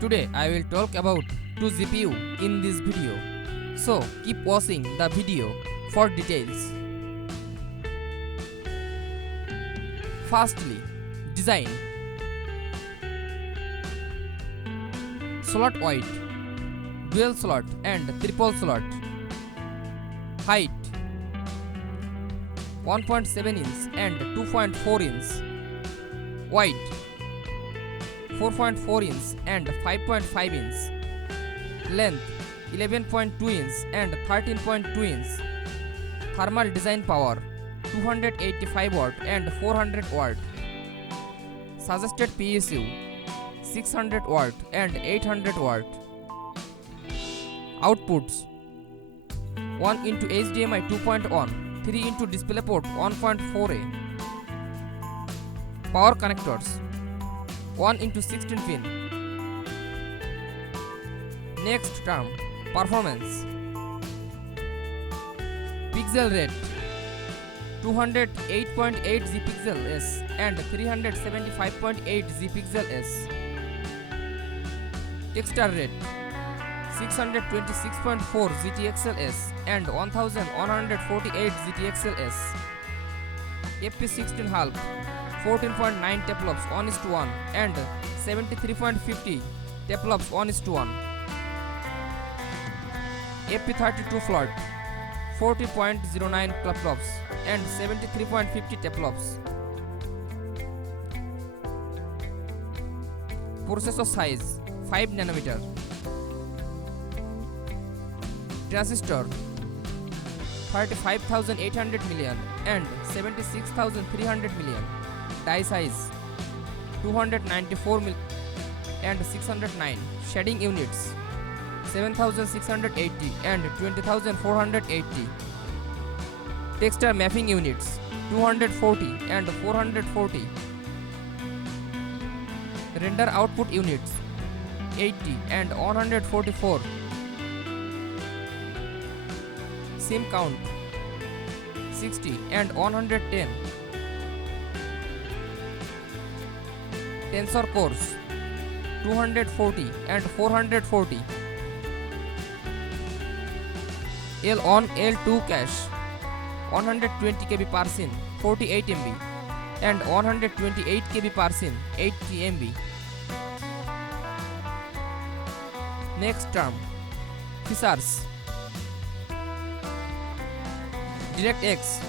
Today I will talk about 2 GPU in this video. So keep watching the video for details. Firstly, design. Slot wide, dual slot and triple slot. Height 1.7 inch and 2.4 inch. Wide 4.4 inch and 5.5 inch. Length 11.2 inch and 13.2 inch. Thermal design power 285 watt and 400 watt. Suggested PSU 600 watt and 800 watt. Outputs 1 into HDMI 2.1, 3 into DisplayPort 1.4a. Power connectors 1 into 16 pin. Next term, performance. Pixel rate 208.8 Gpixels and 375.8 Gpixels. Texture rate 626.4 GTXLS and 1148 GTXLS. FP16 half 14.9 teraflops 1:1 and 73.50 teraflops 1:1. FP32 float 40.09 teraflops and 73.50 teraflops. Processor size 5 nanometer. Transistor 35,800 million and 76,300 million. Die size 294 million and 609. Shading units 7,680 and 20,480. Texture mapping units 240 and 440. Render output units 80 and 144. Sim count 60 and 110. Tensor cores 240 and 440. L1 L2 cache 120 KB per scene 48 MB and 128 KB per scene 80 MB. Next term, features. DirectX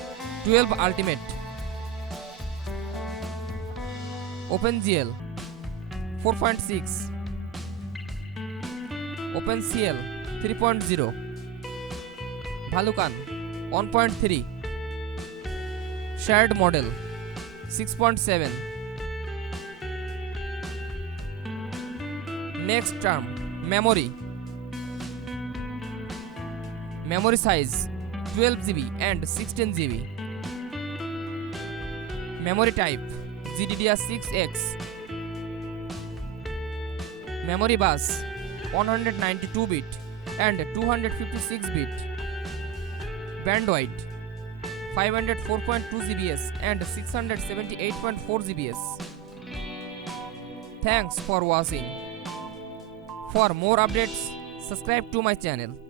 12 Ultimate. OpenGL 4.6. OpenCL 3.0. Valukan 1.3. Shared model 6.7. Next term, memory. Memory size 12 GB and 16 GB. Memory type GDDR6X. Memory bus 192 bit and 256 bit. Bandwidth 504.2 GBs and 678.4 GBs. Thanks for watching. For more updates, subscribe to my channel.